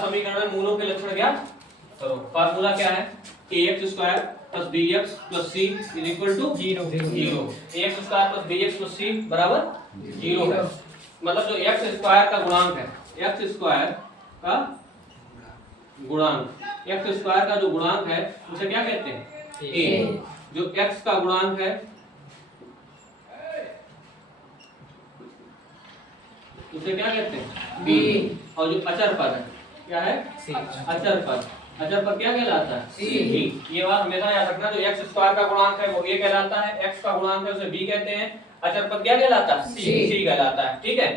समीकरण में मूलों के लक्षण ज्ञात करो। फार्मूला क्या है? ax square plus bx plus c is equal to 0। ax square plus bx plus c बराबर 0 है। मतलब जो x स्क्वायर का गुणांक है, x स्क्वायर का गुणांक, x स्क्वायर का जो गुणांक है उसे क्या कहते हैं? a। जो x का गुणांक है उसे क्या कहते हैं? b। और जो अचर पद है क्या है? c। अचर पद, अचर पद क्या कहलाता है? c। ये बात हमेशा याद रखना, जो x स्क्वायर का गुणांक है वो a कहलाता है, x का गुणांक है उसे b कहते हैं, अचर पद क्या कहलाता है? c कहलाता है। ठीक है।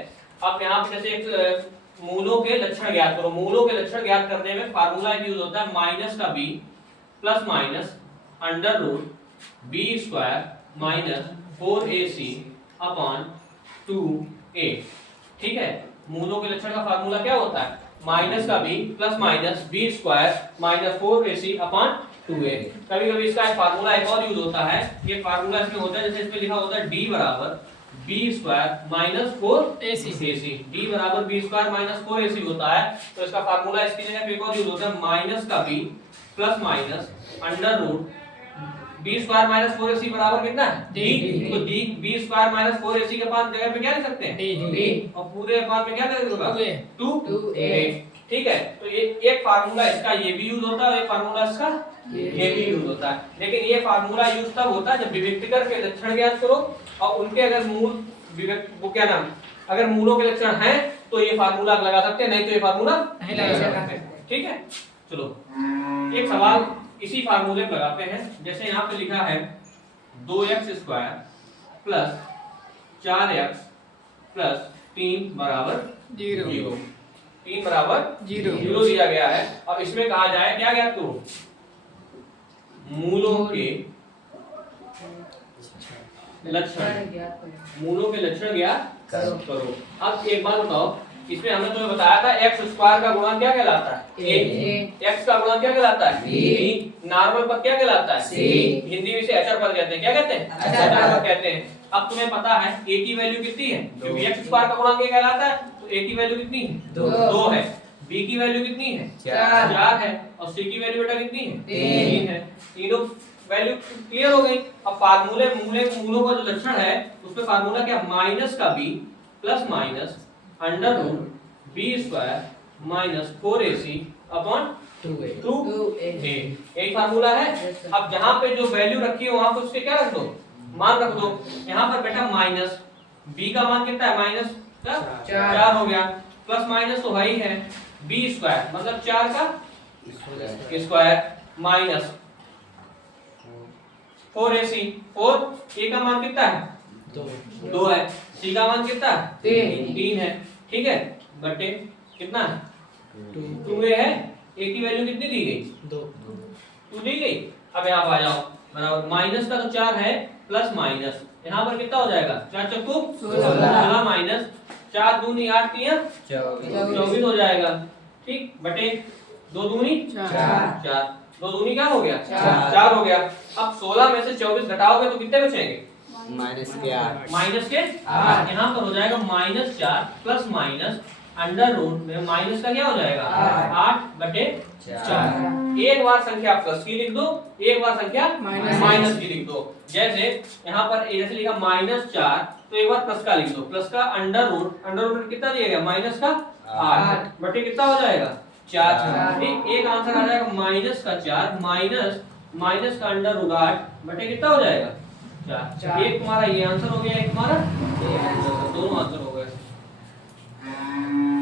अब यहाँ पे जैसे एक मूलों के लक्षण ज्ञात करो। मूलों के लक्षण ज्ञात करने में फार्मूला यूज होता है माइनस का b plus minus under root b square minus 4ac upon 2a। ठीक है। मूलों के लक्षण का फार्मूला क्या होता है? माइनस का b plus minus b square minus 4ac upon 2a। कभी कभी इसका एक फार्मूला एक और यूज होता है। ये फार्मूला इसमें होता है, जैसे इसमें लिखा होता है d बराबर b square minus 4ac। d बराबर b स्क्वायर माइनस 4ac होता है, तो इसका फार्मूला इसकी जगह एक और यूज होता है माइनस का b plus minus under root b square minus 4ac बराबर कितना है? d। तो d b square minus 4ac के पास जगह पे क्या लिख सकते हैं? d। और पूरे पास में क्या लिख सकते हैं? 2a। ठीक है। तो ये एक फार्मूला इसका ये भी यूज होता है, एक फार्मूला इसका ये भी यूज होता है। लेकिन ये फार्मूला यूज तब होता है जब विविक्तिकर के लक्षण ज्ञात करो और उनके अगर मूल वो क्या नाम, अगर मूलों के लक्षण हैं तो ये फार्मूला लगा सकते हैं, नहीं तो ये फार्मूला नहीं लगा सकते। ठीक है। चलो एक सवाल इसी फार्मूले में लगाते हैं। जैसे यहाँ पे लिखा है 2x square plus 4x plus 3 बराबर 0। 3 बराबर 0 दिया गया है। अब इसमें कहा जाए क्या ज्ञात करो? मूलों के लक्षण। मूलों के लक्षण ज्ञात करो। अब एक बात बताओ, इसमें हमने तुम्हें बताया था x स्क्वायर का गुणांक क्या कहलाता है? a। x का गुणांक क्या कहलाता है? b। नॉर्मल पद क्या कहलाता है? c। हिंदी में इसे अचर पद कहते हैं। क्या कहते हैं? अचर पद कहते हैं। अब तुम्हें पता है a की वैल्यू कितनी है? क्योंकि x स्क्वायर का गुणांक a कहलाता है, तो a की वैल्यू कितनी है? 2 है। b की वैल्यू कितनी है? 4 है। और c की वैल्यू बेटा कितनी है? 3 है। तीनों वैल्यू क्लियर हो गई। अब फार्मूले मूलों का जो लक्षण है उसमें फार्मूला क्या? माइनस का b plus minus under root b square minus 4ac upon 2a। यही फार्मूला है। अब जहां पे जो वैल्यू रखी है वहां पे उसके क्या रख दो? मान रख दो। यहाँ पर बेटा माइनस b का मान कितना है? माइनस 4 हो गया, प्लस माइनस तो है ही है, b स्क्वायर मतलब 4 का स्क्वायर माइनस 4ac। 4a का मान कितना है? 2 है। c का मान कितना है? 3 है। ठीक है। बटे कितना है? 2a है। a की वैल्यू कितनी दी गई? 2 दी गई। अब यहाँ आ जाओ, बराबर माइनस का तो 4 है प्लस माइनस यहाँ पर कितना हो जाएगा? 4 चक्कू 16 माइनस 4 दूनी 8 3 24 हो जाएगा। ठीक। बटे 2 दूनी 4 2 दूनी क्या हो गया? 4 हो गया। अब 16 में से 24 घटाओगे तो कितने बचेंगे? माइनस के 8। माइनस के 8। यहाँ पर हो जाएगा minus 4 plus minus under root में माइनस का क्या हो जाएगा? 8 बटे 4। एक बार संख्या प्लस की लिख दो, एक बार संख्या माइनस की लिख दो। जैसे यहाँ पर जैसे लिखा माइनस 4 तो एक बार प्लस का लिख दो, प्लस का अंडर रूट कितना दिया गया? माइनस का 8 बटे कितना हो जाएगा? 4। एक आंसर आ जाएगा माइनस का 4 माइनस का अंडर रूट 8 बटे कितना हो जाएगा? 4। एक तुम्हारा ये आंसर हो गया, एक तुम्हारा